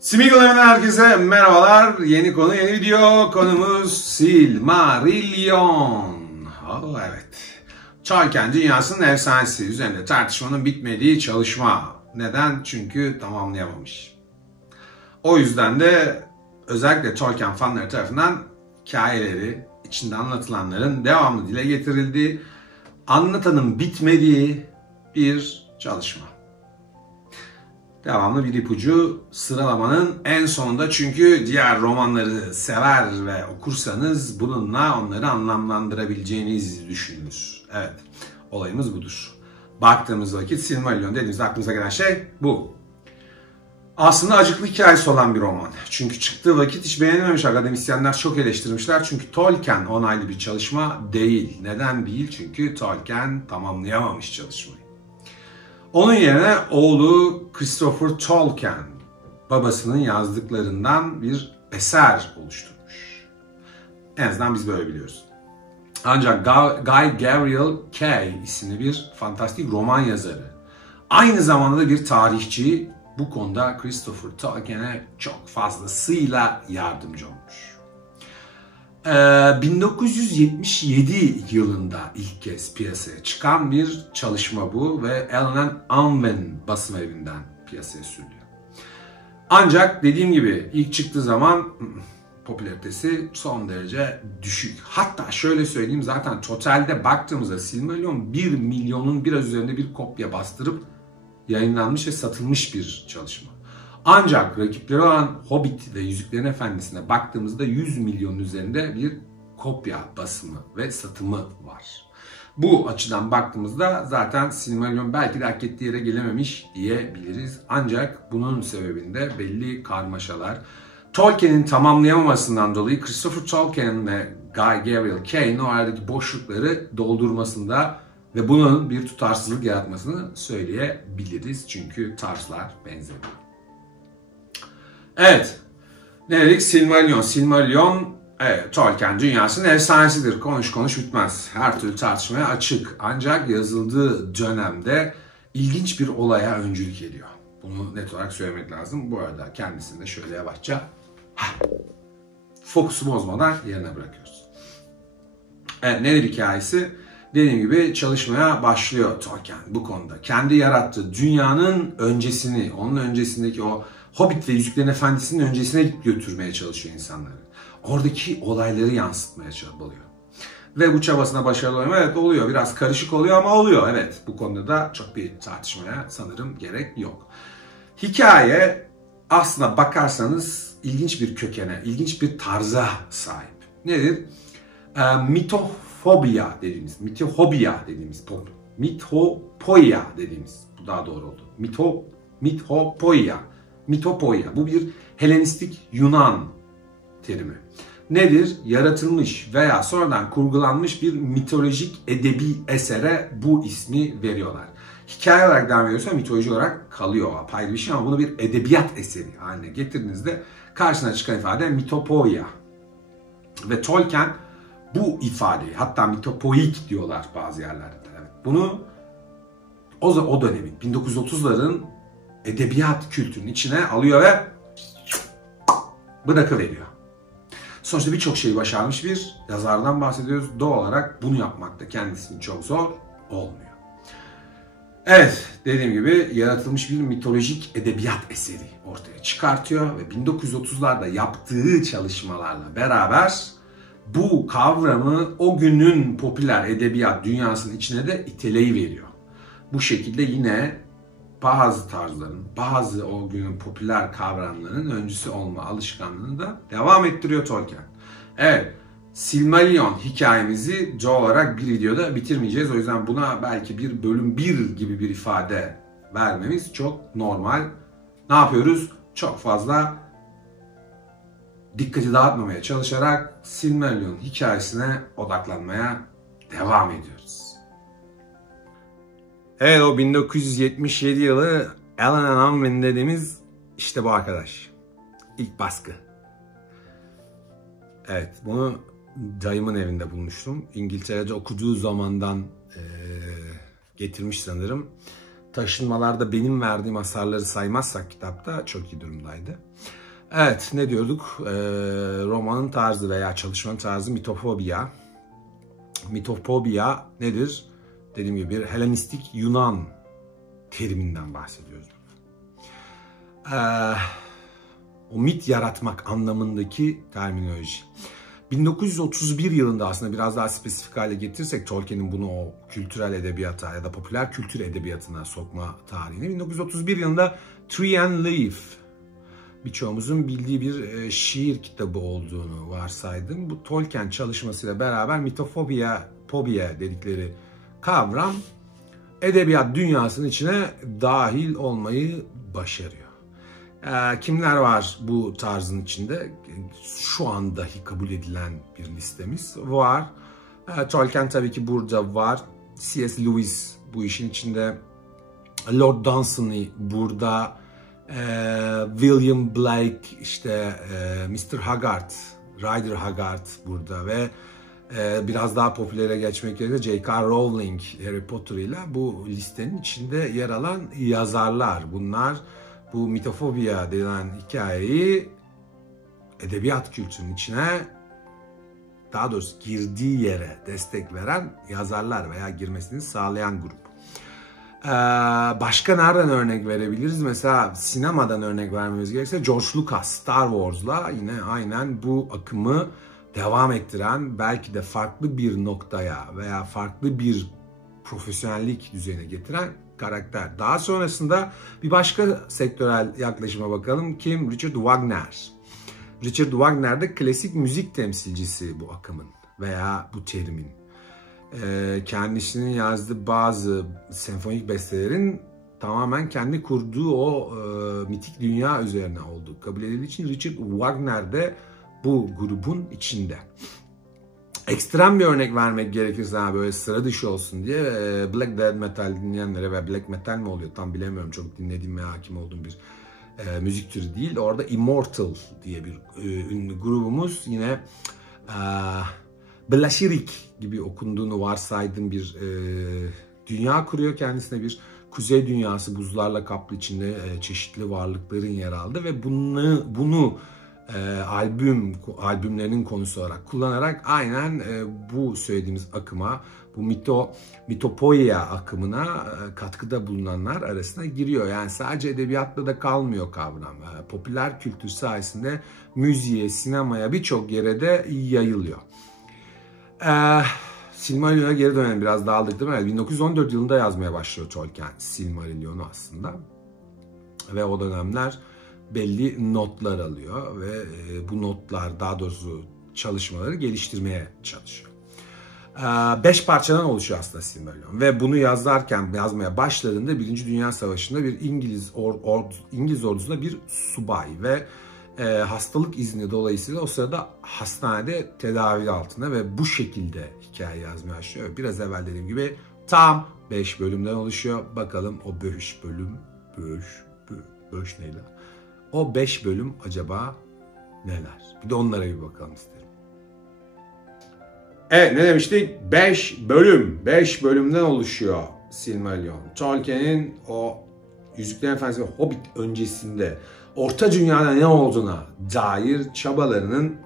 Smeagol'dan herkese merhabalar. Yeni konu, yeni video. Konumuz Silmarillion. Evet. Tolkien dünyasının efsanesi üzerinde tartışmanın bitmediği çalışma. Neden? Çünkü tamamlayamamış. O yüzden de özellikle Tolkien fanları tarafından hikayeleri, içinde anlatılanların devamlı dile getirildiği, anlatanın bitmediği bir çalışma. Devamlı bir ipucu sıralamanın en sonunda, çünkü diğer romanları sever ve okursanız bununla onları anlamlandırabileceğiniz düşünülür. Evet, olayımız budur. Baktığımız vakit Silmarillion dediğimizde aklımıza gelen şey bu. Aslında acıklı hikayesi olan bir roman. Çünkü çıktığı vakit hiç beğenilmemiş, akademisyenler çok eleştirmişler. Çünkü Tolkien onaylı bir çalışma değil. Neden değil? Çünkü Tolkien tamamlayamamış çalışmayı. Onun yerine oğlu Christopher Tolkien babasının yazdıklarından bir eser oluşturmuş. En azından biz böyle biliyoruz. Ancak Guy Gavriel Kay isimli bir fantastik roman yazarı, aynı zamanda bir tarihçi, bu konuda Christopher Tolkien'e çok fazlasıyla yardımcı olmuş. 1977 yılında ilk kez piyasaya çıkan bir çalışma bu ve Allen & Unwin basım evinden piyasaya sürülüyor. Ancak dediğim gibi ilk çıktığı zaman popülaritesi son derece düşük. Hatta şöyle söyleyeyim, zaten totalde baktığımızda Silmarillion 1 milyonun biraz üzerinde bir kopya bastırıp yayınlanmış ve satılmış bir çalışma. Ancak rakipleri olan Hobbit ve Yüzüklerin Efendisi'ne baktığımızda 100 milyonun üzerinde bir kopya basımı ve satımı var. Bu açıdan baktığımızda zaten Silmarillion belki de hak ettiği yere gelememiş diyebiliriz. Ancak bunun sebebinde belli karmaşalar, Tolkien'in tamamlayamamasından dolayı Christopher Tolkien ve Guy Gavriel Kay'in o aradaki boşlukları doldurmasında ve bunun bir tutarsızlık yaratmasını söyleyebiliriz. Çünkü tarzlar benzemiyor. Evet, ne dedik? Silmarillion, evet, Tolkien dünyasının efsanesidir. Konuş bitmez. Her türlü tartışmaya açık. Ancak yazıldığı dönemde ilginç bir olaya öncülük ediyor. Bunu net olarak söylemek lazım. Bu arada kendisini de şöyle yavaşça fokusu bozmadan yerine bırakıyoruz. Evet, nedir hikayesi? Dediğim gibi çalışmaya başlıyor Tolkien bu konuda. Kendi yarattığı dünyanın öncesini, onun öncesindeki o Hobbit ve Yüzüklerin Efendisi'nin öncesine götürmeye çalışıyor insanları. Oradaki olayları yansıtmaya çabalıyor. Ve bu çabasına başarılı oluyor. Evet, oluyor. Biraz karışık oluyor ama oluyor. Evet, bu konuda da çok bir tartışmaya sanırım gerek yok. Hikaye aslına bakarsanız ilginç bir kökene, ilginç bir tarza sahip. Nedir? Mitopoia dediğimiz, bu daha doğru oldu. Mitopoia. Bu bir Helenistik Yunan terimi. Nedir? Yaratılmış veya sonradan kurgulanmış bir mitolojik edebi esere bu ismi veriyorlar. Hikaye olarak devam ediyorsa mitoloji olarak kalıyor. Apayrı bir şey ama bunu bir edebiyat eseri haline getirdiğinizde karşına çıkan ifade mitopoia. Ve Tolkien bu ifadeyi, hatta mitopoik diyorlar bazı yerlerde. Evet. Bunu o dönemin 1930'ların edebiyat kültürünün içine alıyor ve bırakıveriyor. Sonuçta birçok şeyi başarmış bir yazardan bahsediyoruz. Doğal olarak bunu yapmak da kendisinin çok zor olmuyor. Evet, dediğim gibi yaratılmış bir mitolojik edebiyat eseri ortaya çıkartıyor ve 1930'larda yaptığı çalışmalarla beraber bu kavramı o günün popüler edebiyat dünyasının içine de iteleyiveriyor. Bu şekilde yine bazı tarzların, bazı o günün popüler kavramlarının öncüsü olma alışkanlığını da devam ettiriyor Tolkien. Evet, Silmarillion hikayemizi doğal olarak bir videoda bitirmeyeceğiz. O yüzden buna belki bir bölüm 1 gibi bir ifade vermemiz çok normal. Ne yapıyoruz? Çok fazla dikkati dağıtmamaya çalışarak Silmarillion hikayesine odaklanmaya devam ediyoruz. Evet, o 1977 yılı Allen & Unwin dediğimiz işte bu arkadaş. İlk baskı. Evet, bunu dayımın evinde bulmuştum. İngiltere'de okuduğu zamandan getirmiş sanırım. taşınmalarda benim verdiğim hasarları saymazsak kitapta çok iyi durumdaydı. Evet, ne diyorduk? Romanın tarzı veya çalışmanın tarzı mitofobia. Mitofobia nedir? Dediğim gibi bir Helenistik Yunan teriminden bahsediyoruz. O mit yaratmak anlamındaki terminoloji. 1931 yılında aslında biraz daha spesifik hale getirirsek Tolkien'in bunu o kültürel edebiyata ya da popüler kültür edebiyatına sokma tarihini 1931 yılında Tree and Leaf birçoğumuzun bildiği bir şiir kitabı olduğunu varsaydım. Bu Tolkien çalışmasıyla beraber mitofobia dedikleri kavram edebiyat dünyasının içine dahil olmayı başarıyor. Kimler var bu tarzın içinde? Şu an dahi kabul edilen bir listemiz var. Tolkien tabii ki burada var. C.S. Lewis bu işin içinde. Lord Dunsany burada. William Blake, işte Mr. Hogarth, Rider Haggard burada ve biraz daha popülere geçmek gerekirse J.K. Rowling Harry Potter ile bu listenin içinde yer alan yazarlar. Bunlar bu mitofobia denilen hikayeyi edebiyat kültürünün içine, daha doğrusu girdiği yere destek veren yazarlar veya girmesini sağlayan grup. Başka nereden örnek verebiliriz? Mesela sinemadan örnek vermemiz gerekirse George Lucas Star Wars'la yine aynen bu akımı devam ettiren, belki de farklı bir noktaya veya farklı bir profesyonellik düzeyine getiren karakter. Daha sonrasında bir başka sektörel yaklaşıma bakalım. Kim? Richard Wagner. Richard Wagner de klasik müzik temsilcisi bu akımın veya bu terimin. Kendisinin yazdığı bazı senfonik bestelerin tamamen kendi kurduğu o mitik dünya üzerine olduğu kabul edildiği için Richard Wagner de bu grubun içinde. Ekstrem bir örnek vermek gerekirse böyle sıra dışı olsun diye Black Death Metal dinleyenlere ve Black Metal mi oluyor tam bilemiyorum, çok dinlediğim ve hakim olduğum bir müzik türü değil. Orada Immortal diye bir ünlü grubumuz yine Blashirik gibi okunduğunu varsaydığım bir dünya kuruyor kendisine, bir kuzey dünyası buzlarla kaplı, içinde çeşitli varlıkların yer aldı ve bunu albümlerinin konusu olarak kullanarak aynen bu söylediğimiz akıma, bu mitopoia akımına katkıda bulunanlar arasına giriyor. Yani sadece edebiyatla da kalmıyor kavram. Popüler kültür sayesinde müziğe, sinemaya, birçok yere de yayılıyor. Silmarillion'a geri dönelim, biraz dağıldık değil mi? 1914 yılında yazmaya başlıyor Tolkien Silmarillion'u aslında. Ve o dönemler belli notlar alıyor ve bu notlar, daha doğrusu çalışmaları geliştirmeye çalışıyor. 5 parçadan oluşuyor aslında Silmarillion ve bunu yazmaya başladığında 1. Dünya Savaşı'nda bir İngiliz ordusunda bir subay ve hastalık izni dolayısıyla o sırada hastanede tedavi altında ve bu şekilde hikaye yazmaya başlıyor. Biraz evvel dediğim gibi tam 5 bölümden oluşuyor. Bakalım o 5 bölüm, böş neydi? O 5 bölüm acaba neler? Bir de onlara bir bakalım isterim. Evet, ne demiştik? 5 bölüm. 5 bölümden oluşuyor Silmarillion. Tolkien'in o Yüzüklerin Efendisi ve Hobbit öncesinde Orta Dünya'da ne olduğuna dair çabalarının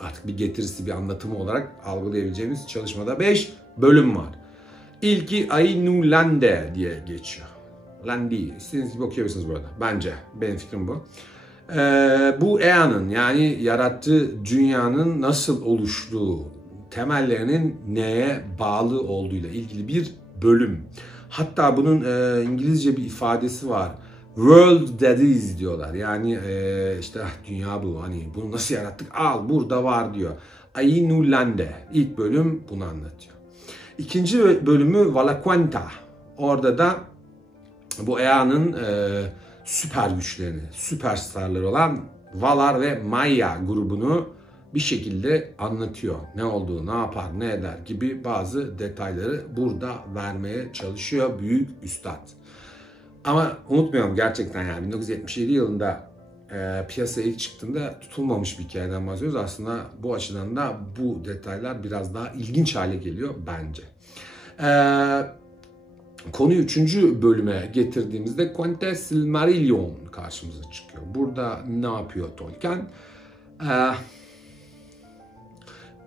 artık bir getirisi, bir anlatımı olarak algılayabileceğimiz çalışmada 5 bölüm var. İlki Ainu Lande diye geçiyor. Landi. İstediğiniz gibi okuyabilirsiniz burada. Bence. Benim fikrim bu. Bu Ea'nın, yani yarattığı dünyanın nasıl oluştuğu, temellerinin neye bağlı olduğuyla ilgili bir bölüm. Hatta bunun İngilizce bir ifadesi var. World that is diyorlar. Yani işte dünya bu. Hani bunu nasıl yarattık? Al burada var diyor. Ainu Lande. İlk bölüm bunu anlatıyor. İkinci bölümü Valaquenta. Orada da bu Ea'nın süper güçlerini, süperstarları olan Valar ve Maya grubunu bir şekilde anlatıyor. Ne olduğu, ne yapar, ne eder gibi bazı detayları burada vermeye çalışıyor büyük üstad. Ama unutmayalım, gerçekten yani 1977 yılında piyasaya ilk çıktığında tutulmamış bir hikayeden bahsediyoruz. Aslında bu açıdan da bu detaylar biraz daha ilginç hale geliyor bence. Konuyu 3. bölüme getirdiğimizde Quenta Silmarillion karşımıza çıkıyor. Burada ne yapıyor Tolkien?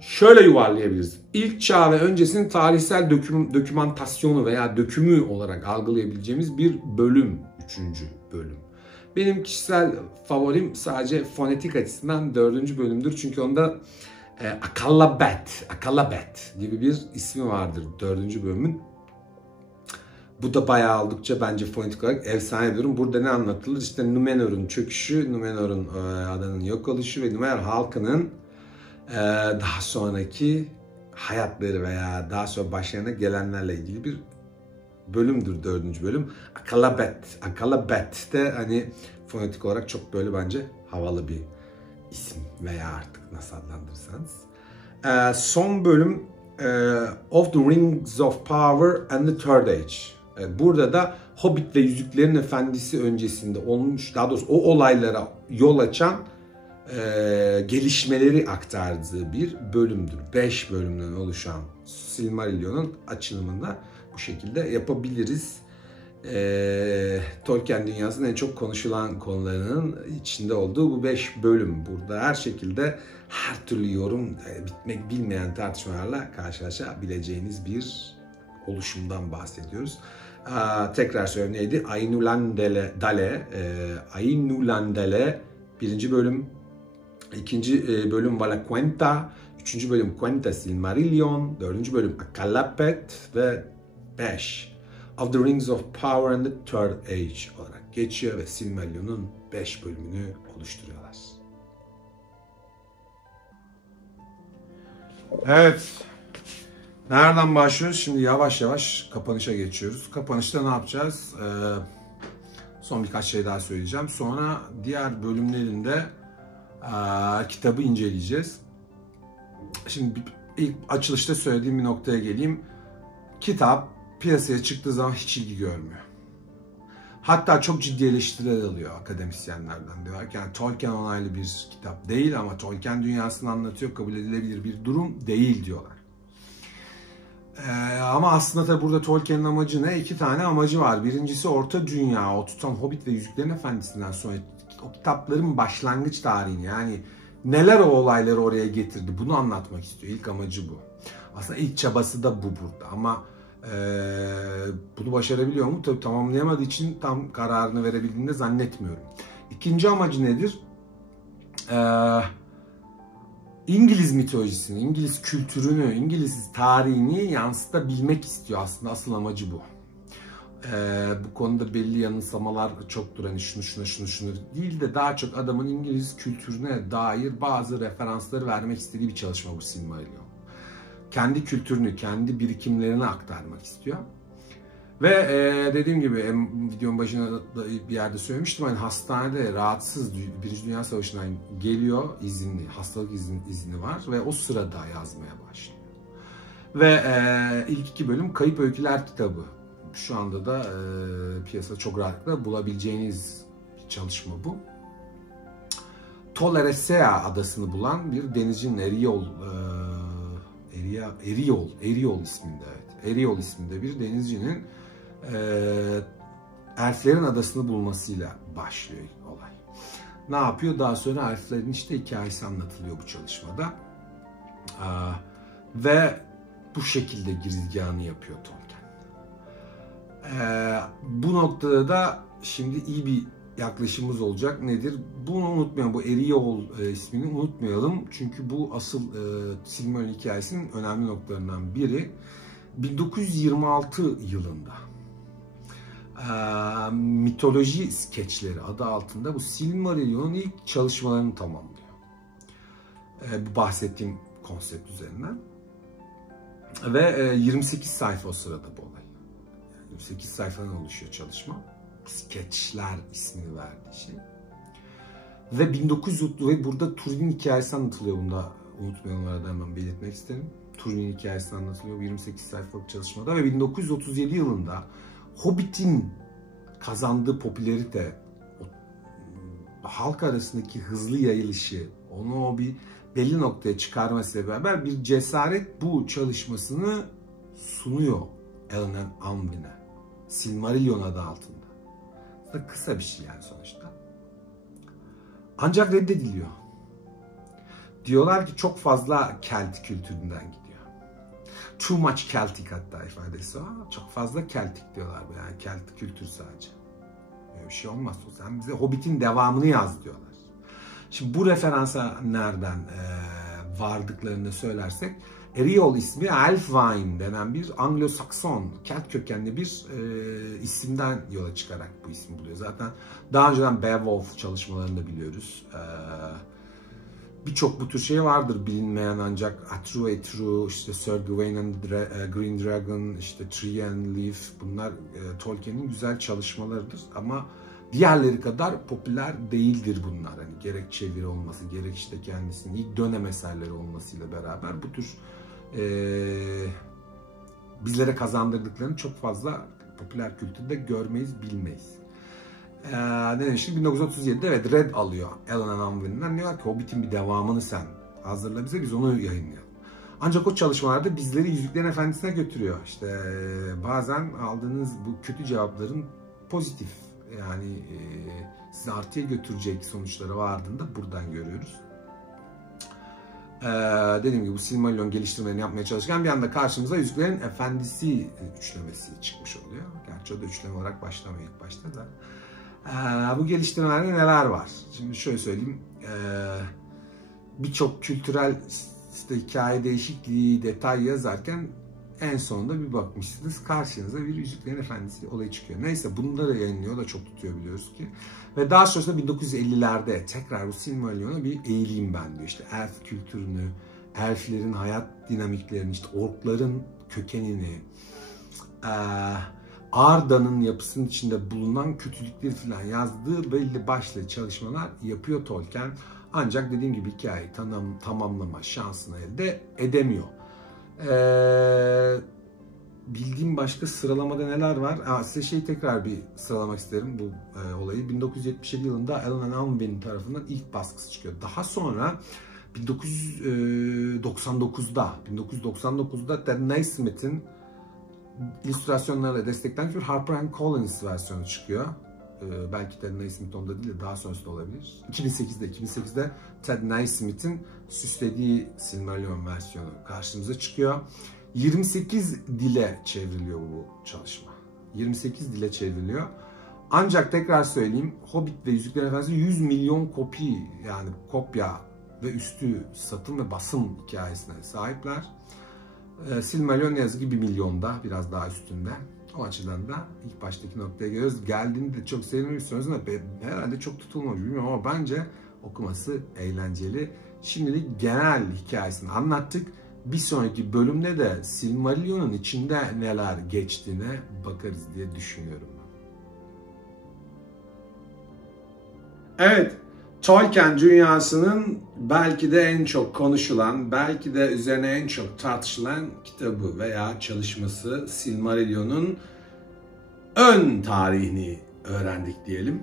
Şöyle yuvarlayabiliriz. İlk çağ ve öncesinin tarihsel dokümantasyonu veya dökümü olarak algılayabileceğimiz bir bölüm. 3. bölüm. Benim kişisel favorim sadece fonetik açısından 4. bölümdür. Çünkü onda Akallabet gibi bir ismi vardır 4. bölümün. Bu da bayağı oldukça bence fonetik olarak efsane bir durum. Burada ne anlatılır? İşte Numenor'un çöküşü, Numenor'un adanın yok oluşu ve Numenor halkının daha sonraki hayatları veya daha sonra başlarına gelenlerle ilgili bir bölümdür 4. bölüm. Akallabet de hani fonetik olarak çok böyle bence havalı bir isim veya artık nasıl adlandırırsanız. Son bölüm Of the Rings of Power and the Third Age. Burada da Hobbit ve Yüzüklerin Efendisi öncesinde olmuş, daha doğrusu o olaylara yol açan gelişmeleri aktardığı bir bölümdür. 5 bölümden oluşan Silmarillion'un açılımında bu şekilde yapabiliriz. Tolkien dünyasının en çok konuşulan konularının içinde olduğu bu 5 bölüm. Burada her şekilde her türlü yorum, bitmek bilmeyen tartışmalarla karşılaşabileceğiniz bir oluşumdan bahsediyoruz. Tekrar söyleyeyim neydi? Ainulandale 1. bölüm, 2. bölüm Valaquenta, 3. bölüm Quenta Silmarillion, 4. bölüm Akallabet ve 5 Of the Rings of Power and the Third Age olarak geçiyor ve Silmarillion'un 5 bölümünü oluşturuyorlar. Evet. Nereden başlıyoruz? Şimdi yavaş yavaş kapanışa geçiyoruz. Kapanışta ne yapacağız? Son birkaç şey daha söyleyeceğim. Sonra diğer bölümlerinde kitabı inceleyeceğiz. Şimdi ilk açılışta söylediğim bir noktaya geleyim. Kitap piyasaya çıktığı zaman hiç ilgi görmüyor. Hatta çok ciddi eleştiriler alıyor akademisyenlerden. Diyorlar ki yani Tolkien onaylı bir kitap değil ama Tolkien dünyasını anlatıyor, kabul edilebilir bir durum değil diyorlar. Ama aslında tabi burada Tolkien'in amacı ne? 2 tane amacı var. Birincisi Orta Dünya, o tutan Hobbit ve Yüzüklerin Efendisi'nden sonra o kitapların başlangıç tarihini, yani neler o olayları oraya getirdi bunu anlatmak istiyor. İlk amacı bu. Aslında ilk çabası da bu burada ama bunu başarabiliyor mu? Tabii tamamlayamadığı için tam kararını verebildiğini de zannetmiyorum. İkinci amacı nedir? İngiliz mitolojisini, İngiliz kültürünü, İngiliz tarihini yansıtabilmek istiyor aslında. Asıl amacı bu. Bu konuda belli yanılsamalar çoktur. Hani şunu değil de daha çok adamın İngiliz kültürüne dair bazı referansları vermek istediği bir çalışma bu Silmarillion. Kendi kültürünü, kendi birikimlerini aktarmak istiyor. Ve dediğim gibi videonun başına da bir yerde söylemiştim. Hani hastanede rahatsız, 1. Dünya Savaşı'ndan geliyor, izinli, hastalık izni var ve o sırada yazmaya başlıyor. Ve ilk 2 bölüm Kayıp Öyküler kitabı. Şu anda da piyasada çok rahatlıkla bulabileceğiniz bir çalışma bu. Tol Eressëa adasını bulan bir denizcinin Eriol isminde, evet. Eriol isminde bir denizcinin elflerin adasını bulmasıyla başlıyor olay. Ne yapıyor? Daha sonra elflerin işte hikayesi anlatılıyor bu çalışmada. Ve bu şekilde girizgahını yapıyor Tolkien. Bu noktada da şimdi iyi bir yaklaşımımız olacak. Nedir? Bunu unutmayalım. Bu Eriol ismini unutmayalım. Çünkü bu asıl Silmarillion hikayesinin önemli noktalarından biri. 1926 yılında mitoloji skeçleri adı altında bu Silmarillion'un ilk çalışmalarını tamamlıyor. Bu bahsettiğim konsept üzerinden. Ve 28 sayfa o sırada bu olay. 28 sayfadan oluşuyor çalışma. Skeçler ismini verdiği şey. Ve 1930 ve burada Turin'in hikayesi anlatılıyor. Bunu da unutmayalım, arada hemen belirtmek isterim. Turin'in hikayesi anlatılıyor 28 sayfalık çalışmada ve 1937 yılında Hobbit'in kazandığı popülerite, halk arasındaki hızlı yayılışı, onu o bir belli noktaya çıkarmasıyla beraber bir cesaret bu çalışmasını sunuyor Alan Unwin'e. Silmarillion adı altında. Bu da kısa bir şey yani sonuçta. Ancak reddediliyor. Diyorlar ki çok fazla Kelt kültüründen gidiyor. Too much Celtic hatta ifadesi o. Çok fazla Celtic diyorlar. Yani Kelt kültür sadece. Böyle bir şey olmaz. Sen bize Hobbit'in devamını yaz diyorlar. Şimdi bu referansa nereden vardıklarını söylersek, Eriol ismi Elfwine denen bir Anglo-Sakson, Kelt kökenli bir isimden yola çıkarak bu ismi buluyor. Zaten daha önceden Beowulf çalışmalarında biliyoruz. Birçok bu tür şey vardır bilinmeyen ancak A True, işte Sir Gawain and the Green Dragon, işte Tree and Leaf, bunlar Tolkien'in güzel çalışmalarıdır ama diğerleri kadar popüler değildir bunlar. Hani gerek çeviri olması, gerek işte kendisinin ilk dönem eserleri olmasıyla beraber bu tür bizlere kazandırdıklarını çok fazla popüler kültürde görmeyiz, bilmeyiz. Ne demiştik? 1937'de evet Red alıyor Alan Unwin'den. Diyor ki Hobbit'in bir devamını sen hazırla bize, biz onu yayınlayalım. Ancak o çalışmalarda bizleri Yüzüklerin Efendisi'ne götürüyor. İşte bazen aldığınız bu kötü cevapların pozitif, yani sizi artıya götürecek sonuçları vardığında buradan görüyoruz. Dediğim gibi bu Silmarillion geliştirmelerini yapmaya çalışırken bir anda karşımıza Yüzüklerin Efendisi üçlemesi çıkmış oluyor. Gerçi o da üçleme olarak başlamıyor ilk başta da. Bu geliştirmelerde neler var? Şimdi şöyle söyleyeyim. Birçok kültürel işte hikaye değişikliği, detay yazarken en sonunda bir bakmışsınız karşınıza bir Yüzüklerin Efendisi olayı çıkıyor. Neyse bunları yayınlıyor, o da çok tutuyor biliyoruz ki. Ve daha sonrasında 1950'lerde tekrar bu Silmarillion'a bir eğileyim ben diyor. İşte elf kültürünü, elflerin hayat dinamiklerini, işte orkların kökenini, Arda'nın yapısının içinde bulunan kötülükleri falan yazdığı belli başlı çalışmalar yapıyor Tolkien. Ancak dediğim gibi hikayeyi tamamlama şansını elde edemiyor. Bildiğim başka sıralamada neler var? Size tekrar bir sıralamak isterim bu olayı. 1977 yılında Alan Unwin tarafından ilk baskısı çıkıyor. Daha sonra 1999'da Ted Naismith'in illüstrasyonlarla desteklenmiş bir Harper & Collins versiyonu çıkıyor. Belki Ted Naismith onda değil de daha sonrasında olabilir. 2008'de Ted Naismith'in süslediği Silmarillion versiyonu karşımıza çıkıyor. 28 dile çevriliyor bu çalışma. 28 dile çevriliyor. Ancak tekrar söyleyeyim, Hobbit ve Yüzüklerin Efendisi 100 milyon kopi, yani kopya ve üstü satım ve basım hikayesine sahipler. Silmarillion ne yazık ki 1 milyonda, biraz daha üstünde. O açıdan da ilk baştaki noktaya geliyoruz. Geldiğinde de çok sevdiğimi istiyoruz ama herhalde çok tutulmamış bilmiyorum ama bence okuması eğlenceli. Şimdilik genel hikayesini anlattık. Bir sonraki bölümde de Silmarillion'un içinde neler geçtiğine bakarız diye düşünüyorum. Evet, Tolkien dünyasının belki de en çok konuşulan, belki de üzerine en çok tartışılan kitabı veya çalışması Silmarillion'un ön tarihini öğrendik diyelim.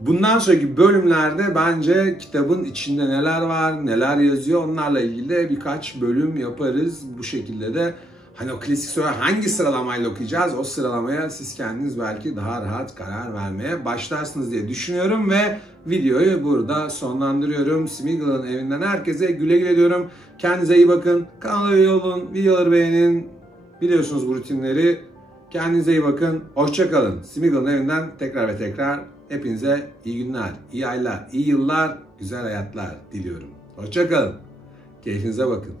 Bundan sonraki bölümlerde bence kitabın içinde neler var, neler yazıyor, onlarla ilgili de birkaç bölüm yaparız. Bu şekilde de hani o klasik soru hangi sıralamayla okuyacağız, o sıralamaya siz kendiniz belki daha rahat karar vermeye başlarsınız diye düşünüyorum ve videoyu burada sonlandırıyorum. Smeagol'un evinden herkese güle güle diyorum. Kendinize iyi bakın, kanala üye olun, videoları beğenin. Biliyorsunuz bu rutinleri. Kendinize iyi bakın, hoşça kalın. Smeagol'un evinden tekrar ve tekrar hepinize iyi günler, iyi aylar, iyi yıllar, güzel hayatlar diliyorum. Hoşça kalın. Keyfinize bakın.